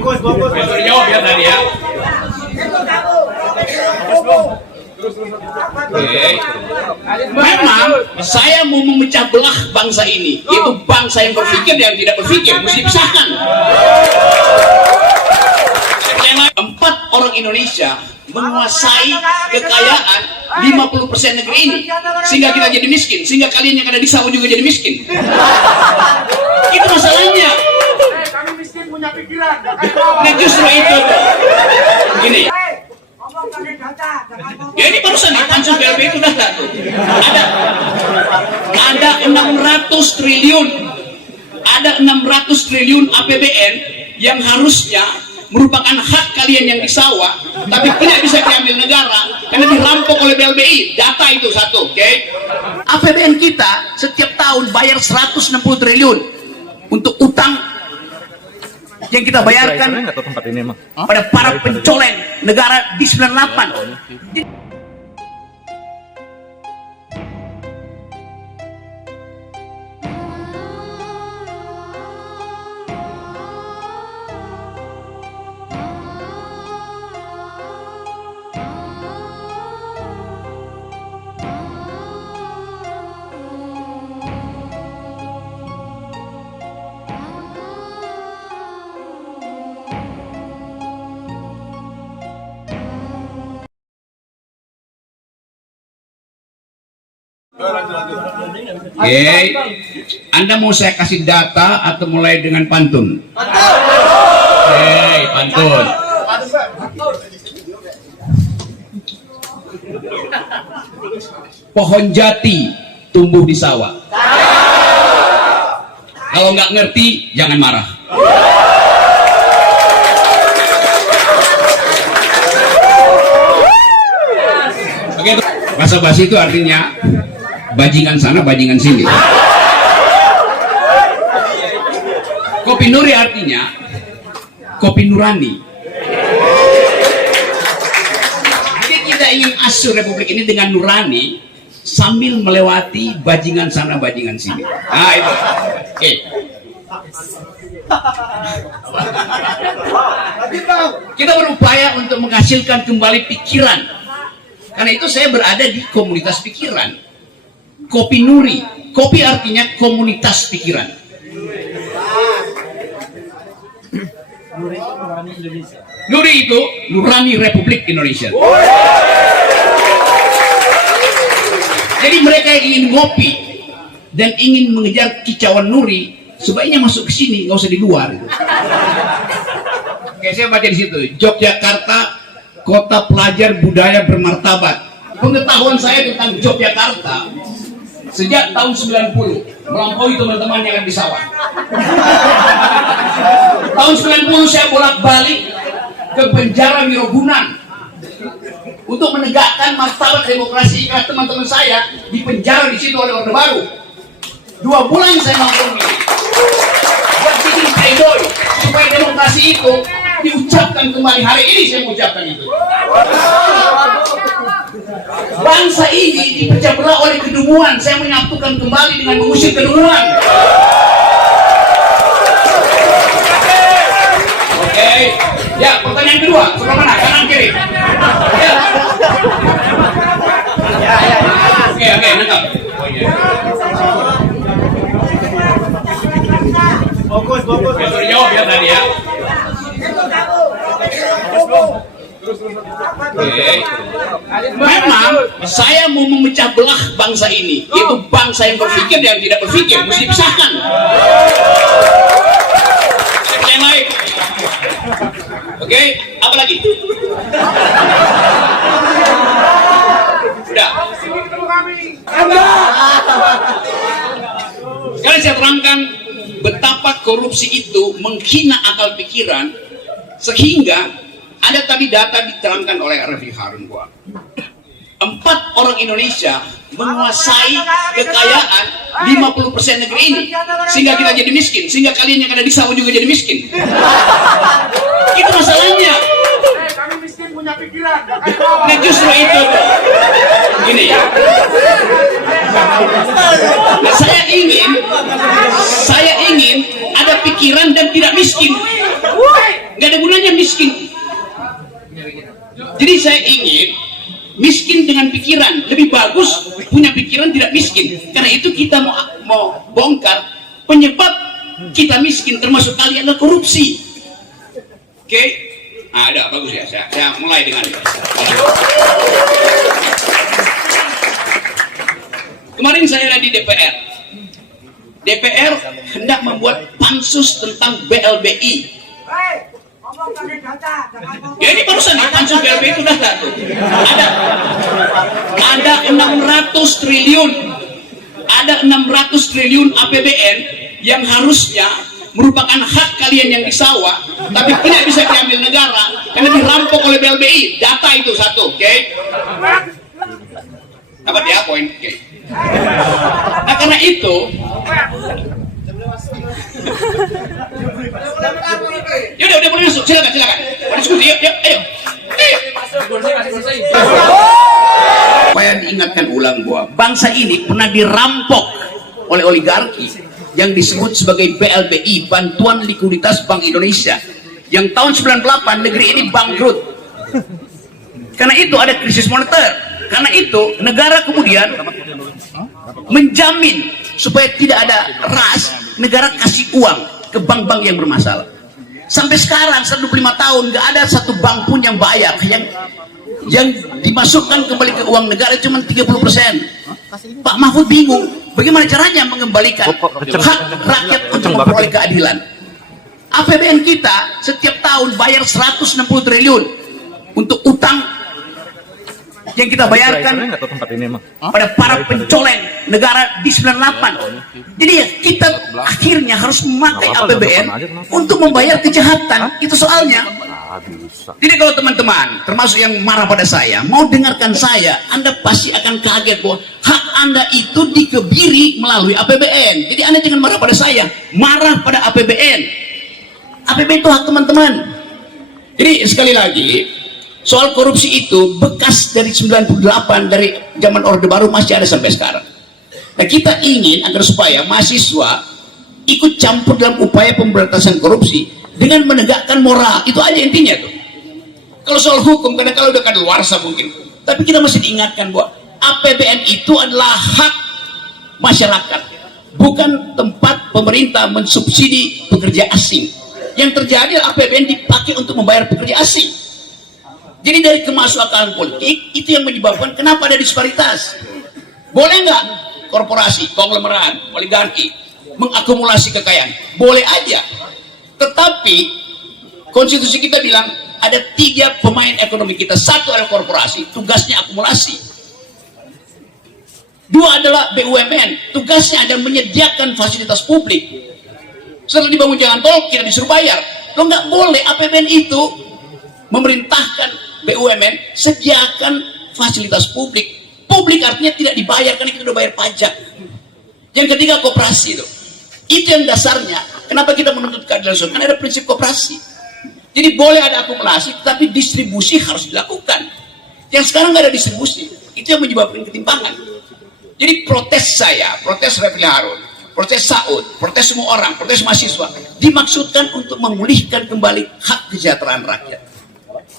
Besok jawab ya tadi ya. Memang saya mau memecah belah bangsa ini, yaitu bangsa yang berpikir dan yang tidak berpikir, mesti dipisahkan. 4 orang Indonesia menguasai kekayaan 50% negeri ini, sehingga kita jadi miskin, sehingga kalian yang ada di sawah juga jadi miskin. Itu masalahnya. Kami miskin punya pikiran. Nah justru itu gini. Ya ini barusan di pansus BLB itu data tuh. Ada 600 triliun. Ada 600 triliun APBN yang harusnya merupakan hak kalian yang di sawah, tapi tidak bisa diambil negara karena dirampok oleh BLBI. Data itu satu, oke? APBN kita setiap tahun bayar 160 triliun untuk utang yang kita bayarkan pada para pencoleng negara di 98. Oke, Anda mau saya kasih data atau mulai dengan pantun? Oke, pantun. Pohon jati tumbuh di sawah. Kalau nggak ngerti, jangan marah. Oke, bahasa basi itu artinya bajingan sana, bajingan sini. Kopi Nuri artinya kopi nurani. Jadi kita ingin asuh Republik ini dengan nurani sambil melewati bajingan sana, bajingan sini. Nah itu. Oke. Kita berupaya untuk menghasilkan kembali pikiran. Karena itu saya berada di komunitas pikiran. Kopi Nuri, kopi artinya komunitas pikiran. Nuri itu nurani Republik Indonesia. Jadi mereka yang ingin ngopi dan ingin mengejar kicauan Nuri, sebaiknya masuk ke sini, nggak usah di luar. Oke, saya baca di situ. Yogyakarta, kota pelajar budaya bermartabat. Pengetahuan saya tentang Yogyakarta sejak tahun 90 melampaui teman-teman yang ada di sawah. Tahun 90 saya bolak-balik ke penjara Wirogunan untuk menegakkan martabat demokrasi, karena teman-teman saya di penjara di situ oleh Orde Baru. 2 bulan saya nongkrong ini buat bikin pledoi supaya demokrasi itu diucapkan kembali. Hari ini saya mengucapkan itu. Bangsa ini dipecah belah oleh kedunguan. Saya menyatukan kembali dengan mengusir kedunguan. Oke. Ya, pertanyaan kedua. Sebelah mana? Kanan kiri? Ya. Oke, nangkap. Fokus. Besok jawab ya tadi ya. Memang saya mau memecah belah bangsa ini, yaitu bangsa yang berpikir dan yang tidak berpikir, mesti dipisahkan. Yang lain. Oke, apa lagi? Sudah. Sekarang saya terangkan betapa korupsi itu menghina akal pikiran, sehingga ada tadi data diterangkan oleh Refli Harun bahwa 4 orang Indonesia menguasai kekayaan 50% negeri ini, sehingga kita jadi miskin, sehingga kalian yang ada di sawah juga jadi miskin. Itu masalahnya. Kami miskin punya pikiran. Nah justru itu gini ya. Nah, saya ingin ada pikiran dan tidak miskin. nggak ada gunanya miskin. Jadi saya ingin miskin dengan pikiran, lebih bagus punya pikiran tidak miskin. Karena itu kita mau bongkar penyebab kita miskin, termasuk kalian adalah korupsi. Oke? Ada bagus ya. Saya mulai dengan kemarin saya ada di DPR. DPR hendak membuat pansus tentang BLBI. Ya ini barusan nih, pansus BLBI itu data tuh. Ada 600 triliun. Ada 600 triliun APBN yang harusnya merupakan hak kalian yang di sawah, tapi tidak bisa diambil negara karena dirampok oleh BLBI. Data itu satu, oke? Dapat ya poin, oke? Nah karena itu, ya udah boleh masuk, silakan. Diskusi, yuk, ayo. Supaya diingatkan ulang bahwa bangsa ini pernah dirampok oleh oligarki yang disebut sebagai BLBI, Bantuan Likuiditas Bank Indonesia, yang tahun 98 negeri ini bangkrut. Karena itu ada krisis moneter. Karena itu negara kemudian menjamin supaya tidak ada ras, negara kasih uang ke bank-bank yang bermasalah. Sampai sekarang 125 tahun nggak ada satu bank pun yang bayar, yang dimasukkan kembali ke uang negara cuma 30%. Pak Mahfud bingung bagaimana caranya mengembalikan hak rakyat untuk memperoleh keadilan. APBN kita setiap tahun bayar 160 triliun untuk utang yang kita bayarkan pada para pencoleng negara di 98. Jadi ya kita akhirnya harus memakai APBN untuk membayar kejahatan. Itu soalnya. Jadi kalau teman-teman termasuk yang marah pada saya mau dengarkan saya, Anda pasti akan kaget bahwa hak Anda itu dikebiri melalui APBN. Jadi Anda jangan marah pada saya, marah pada APBN. APBN itu hak teman-teman. Jadi sekali lagi, soal korupsi itu bekas dari 98, dari zaman Orde Baru masih ada sampai sekarang. Nah kita ingin agar supaya mahasiswa ikut campur dalam upaya pemberantasan korupsi dengan menegakkan moral. Itu aja intinya tuh. Kalau soal hukum kadang kalau udah kadaluarsa mungkin, tapi kita masih diingatkan bahwa APBN itu adalah hak masyarakat, bukan tempat pemerintah mensubsidi pekerja asing. Yang terjadi adalah APBN dipakai untuk membayar pekerja asing. Jadi dari kemasyarakatan politik itu yang menyebabkan kenapa ada disparitas. Boleh nggak korporasi, konglomerat, oligarki mengakumulasi kekayaan? Boleh aja. Tetapi konstitusi kita bilang ada 3 pemain ekonomi kita. 1 adalah korporasi, tugasnya akumulasi. 2 adalah BUMN, tugasnya ada menyediakan fasilitas publik. Setelah dibangun jalan tol, kita disuruh bayar. Lo nggak boleh APBN itu memerintahkan BUMN sediakan fasilitas publik. Publik artinya tidak dibayar karena kita udah bayar pajak. Yang ketiga koperasi itu yang dasarnya. Kenapa kita menuntut keadilan sosial? Karena ada prinsip koperasi. Jadi boleh ada akumulasi, tapi distribusi harus dilakukan. Yang sekarang nggak ada distribusi, itu yang menyebabkan ketimpangan. Jadi protes saya, protes Refli Harun, protes Saud, protes semua orang, protes mahasiswa, dimaksudkan untuk memulihkan kembali hak kesejahteraan rakyat.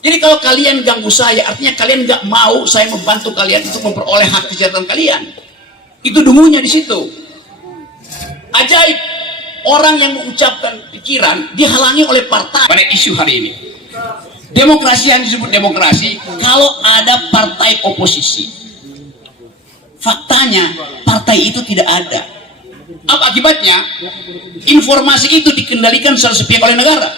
Jadi kalau kalian ganggu saya, artinya kalian nggak mau saya membantu kalian untuk memperoleh hak kesejahteraan kalian. Itu dungunya di situ. Ajaib, orang yang mengucapkan pikiran dihalangi oleh partai. Pada isu hari ini, demokrasi yang disebut demokrasi, kalau ada partai oposisi, faktanya partai itu tidak ada. Apa akibatnya? Informasi itu dikendalikan secara sepihak oleh negara.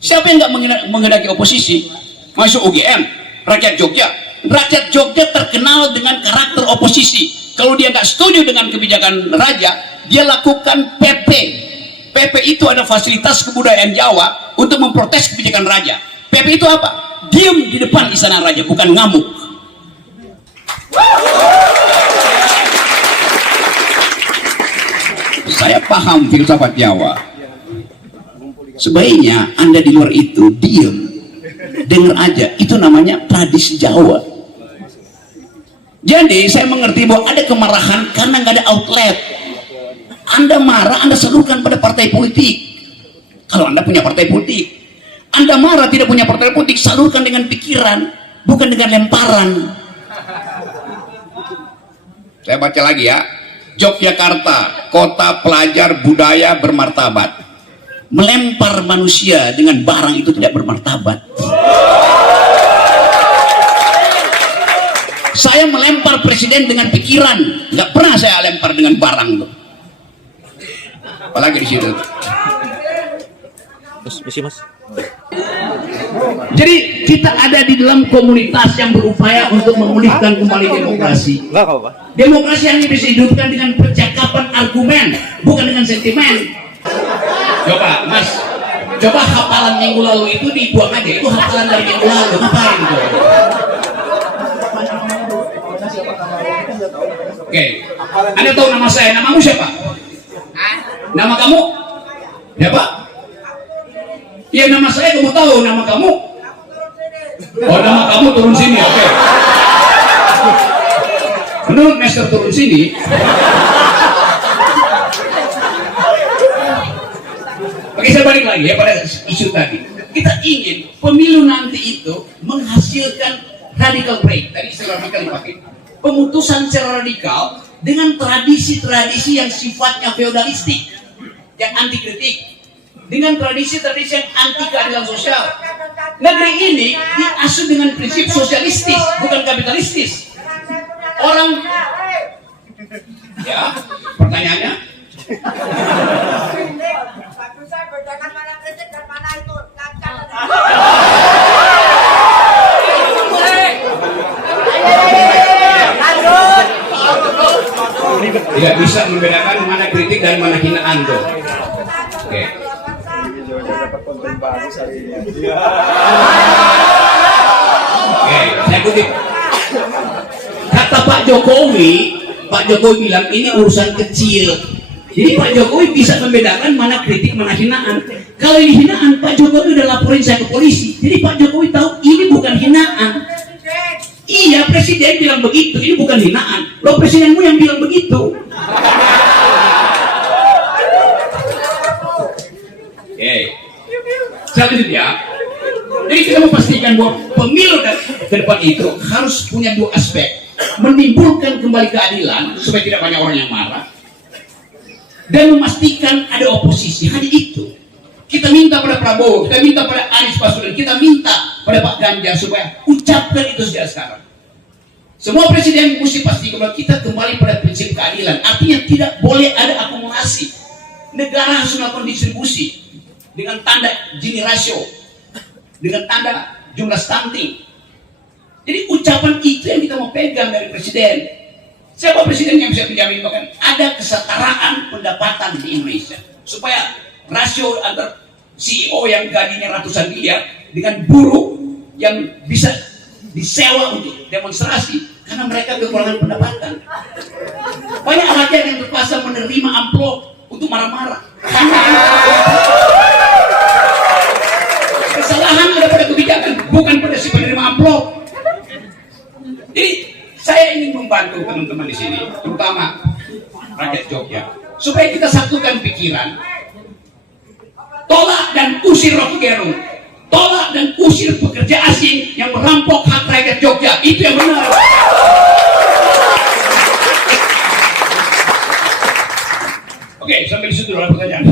Siapa yang nggak menghendaki oposisi? Masuk UGM, rakyat Jogja. Rakyat Jogja terkenal dengan karakter oposisi. Kalau dia nggak setuju dengan kebijakan raja, dia lakukan PP. PP itu ada fasilitas kebudayaan Jawa untuk memprotes kebijakan raja. PP itu apa? Diam di depan istana raja, bukan ngamuk. Saya paham filsafat Jawa. Sebaiknya Anda di luar itu diam, dengar aja. Itu namanya tradisi Jawa. Jadi saya mengerti bahwa ada kemarahan karena nggak ada outlet. Anda marah, Anda salurkan pada partai politik. Kalau Anda punya partai politik, Anda marah tidak punya partai politik, salurkan dengan pikiran, bukan dengan lemparan. Saya baca lagi ya. Yogyakarta, kota pelajar budaya bermartabat. Melempar manusia dengan barang itu tidak bermartabat. Saya melempar presiden dengan pikiran, nggak pernah saya lempar dengan barang tuh. Apalagi di situ. Mas. Jadi kita ada di dalam komunitas yang berupaya untuk memulihkan kembali demokrasi. Enggak apa-apa. Demokrasi hanya bisa hidupkan dengan percakapan argumen, bukan dengan sentimen. Coba, Mas, coba hafalan minggu lalu itu dibuang aja. Itu hafalan dari minggu lalu, ngapain tuh? Oke, Anda tahu nama saya, namamu siapa? Nama kamu? Siapa? Iya, nama saya kamu tahu, nama kamu? Oh, nama kamu turun sini, oke. Menurut Master turun sini. Oke, saya balik lagi ya pada isu tadi. Kita ingin pemilu nanti itu menghasilkan radical break. Tadi istilah radikal dipakai. Pemutusan secara radikal dengan tradisi-tradisi yang sifatnya feodalistik, yang anti kritik, dengan tradisi-tradisi yang anti keadilan sosial. Negeri ini diasuh dengan prinsip sosialistis, bukan kapitalistis. Orang, ya, pertanyaannya, tidak bisa membedakan mana kritik dan mana hinaan tuh. Oke. Oke, saya kutip. Kata Pak Jokowi bilang ini urusan kecil. Jadi Pak Jokowi bisa membedakan mana kritik, mana hinaan. Kalau ini hinaan, Pak Jokowi udah laporin saya ke polisi. Jadi Pak Jokowi tahu ini bukan hinaan. Iya, presiden bilang begitu, ini bukan hinaan. Loh, presidenmu yang bilang begitu. Oke. Selanjutnya, jadi kita memastikan bahwa pemilu ke depan itu harus punya dua aspek. Menimbulkan kembali keadilan supaya tidak banyak orang yang marah, dan memastikan ada oposisi. Hanya itu. Kita minta pada Prabowo, kita minta pada Anies Baswedan, kita minta pada Pak Ganjar supaya ucapkan itu sejak sekarang. Semua presiden mesti pastikan bahwa kita kembali pada prinsip keadilan. Artinya tidak boleh ada akumulasi. Negara harus melakukan distribusi dengan tanda Gini ratio, dengan tanda jumlah stunting. Jadi ucapan itu yang kita mau pegang dari presiden. Siapa presiden yang bisa menjamin bahkan ada kesetaraan pendapatan di Indonesia, supaya rasio antar CEO yang gajinya ratusan miliar dengan buruh yang bisa disewa untuk demonstrasi karena mereka kekurangan pendapatan. Banyak rakyat yang terpaksa menerima amplop untuk marah-marah. Kesalahan ada pada kebijakan, bukan pada si penerima amplop. Jadi saya ingin membantu teman-teman di sini, terutama rakyat Jogja, supaya kita satukan pikiran. Tolak dan usir Rocky Gerung, tolak dan usir pekerja asing yang merampok hak rakyat Jogja. Itu yang benar. Oke, sampai di situ dulu pertanyaan.